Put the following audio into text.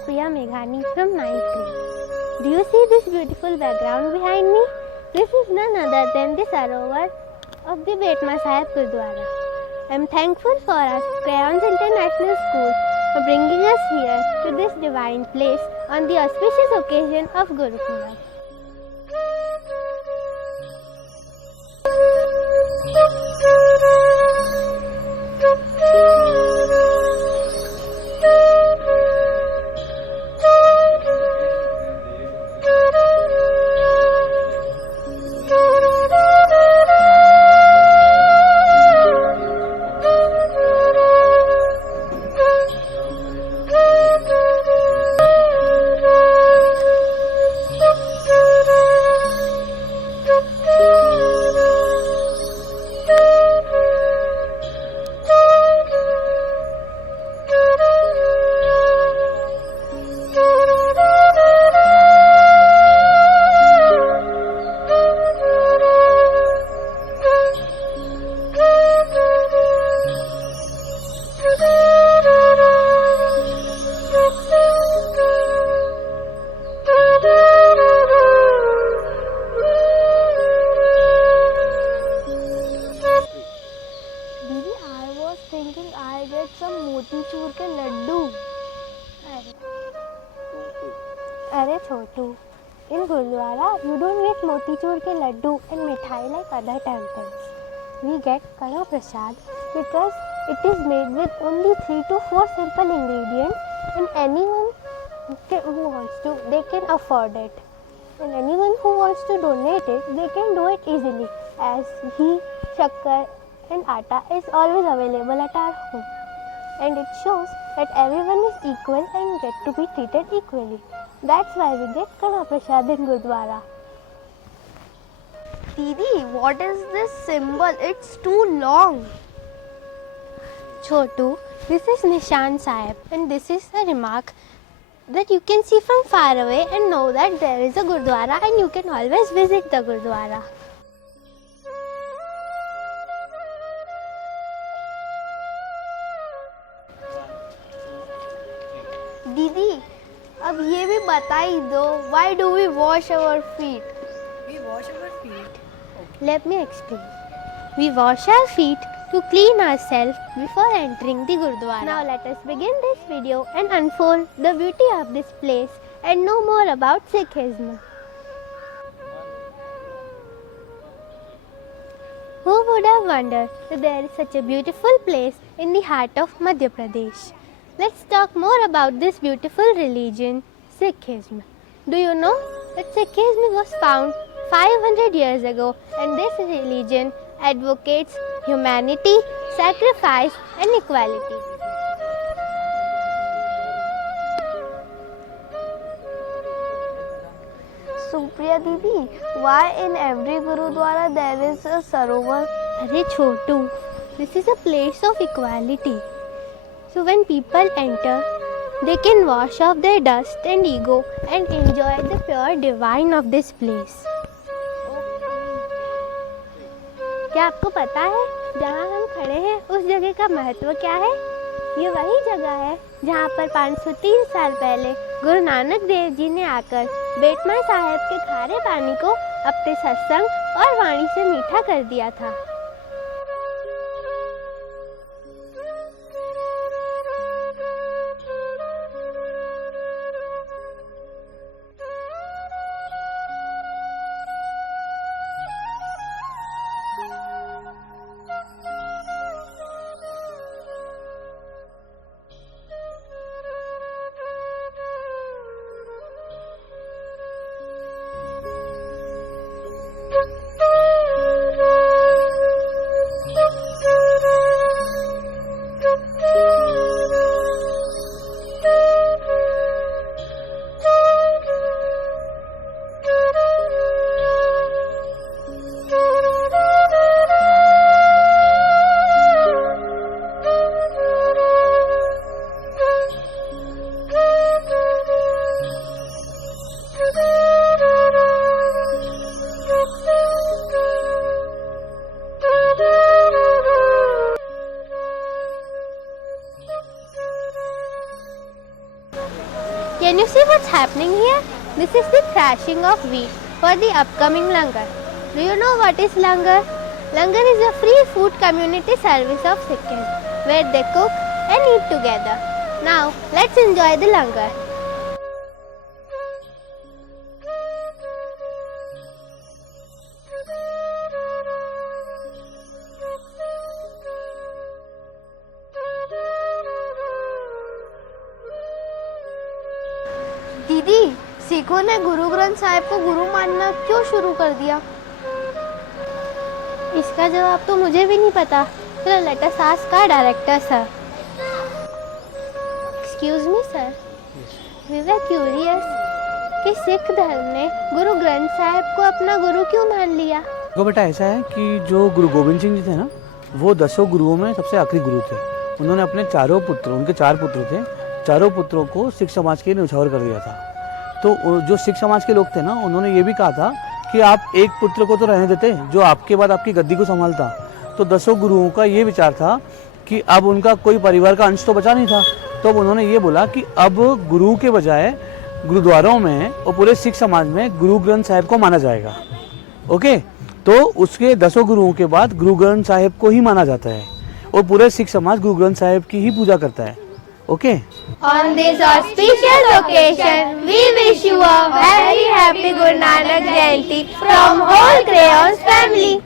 Supriya Meghani from 9th grade. Do you see this beautiful background behind me? This is none other than the Sarovar of the Betma Sahib Gurdwara. I am thankful for our Crayons International School for bringing us here to this divine place on the auspicious occasion of Guru Purnima. I get some motichur के लड्डू. अरे छोटू, in Gurdwara you don't get motichur के Laddu and mithai like other temples. We get Kana Prasad because it is made with only 3 to 4 simple ingredients, and anyone who wants to, they can afford it. And anyone who wants to donate it, they can do it easily, as ghee, shakkar and atta is always available at our home. And it shows that everyone is equal and get to be treated equally. That's why we get Kana Prasad in Gurdwara. Didi, what is this symbol? It's too long. Chotu, this is Nishan Sahib, and this is a remark that you can see from far away and know that there is a Gurdwara and you can always visit the Gurdwara. Didi, अब ये भी बता ही दो, why do we wash our feet? We wash our feet. Okay. Let me explain. We wash our feet to clean ourselves before entering the Gurdwara. Now let us begin this video and unfold the beauty of this place and know more about Sikhism. Who would have wondered that there is such a beautiful place in the heart of Madhya Pradesh? Let's talk more about this beautiful religion, Sikhism. Do you know that Sikhism was found 500 years ago, and this religion advocates humanity, sacrifice and equality. Supriya Didi, why in every Gurudwara there is a Sarovar? Arey Chotu, this is a place of equality. So when people enter, they can wash off their dust and ego and enjoy the pure divine of this place. क्या आपको पता है जहाँ हम खड़े हैं उस जगह का महत्व क्या है? ये वही जगह है जहाँ पर 503 साल पहले गुरु नानक देव जी ने आकर बेटमा साहिब के खारे पानी को अपने सत्संग और वाणी से मीठा कर दिया था. Can you see what's happening here? This is the thrashing of wheat for the upcoming langar. Do you know what is langar? Langar is a free food community service of Sikkim where they cook and eat together. Now let's enjoy the langar. दीदी, सिखों ने गुरु ग्रंथ साहिब को गुरु मानना क्यों शुरू कर दिया? इसका जवाब तो मुझे भी नहीं पता. चलो let us ask our director sir. Excuse me sir. We were curious कि सिख धर्म ने गुरु ग्रंथ साहिब को अपना गुरु क्यों मान लिया? देखो बेटा, ऐसा है कि जो गुरु गोविंद सिंह जी थे ना, वो 10 गुरुओं में सबसे आखिरी गुरु थे. उन्होंने अपने चारों पुत्र, उनके 4 पुत्र थे, चारों पुत्रों को सिख समाज के न्यौछावर कर दिया था. तो जो सिख समाज के लोग थे ना, उन्होंने ये भी कहा था कि आप एक पुत्र को तो रहने देते जो आपके बाद आपकी गद्दी को संभालता. तो 10 गुरुओं का ये विचार था कि अब उनका कोई परिवार का अंश तो बचा नहीं था. तो अब उन्होंने ये बोला कि अब गुरु के बजाय गुरुद्वारों में और पूरे सिख समाज में गुरु ग्रंथ साहिब को माना जाएगा. ओके, तो उसके 10 गुरुओं के बाद गुरु ग्रंथ साहिब को ही माना जाता है और पूरे सिख समाज गुरु ग्रंथ साहिब की ही पूजा करता है. Okay. On this auspicious occasion, we wish you a very happy Guru Nanak Jayanti from whole Crayons family.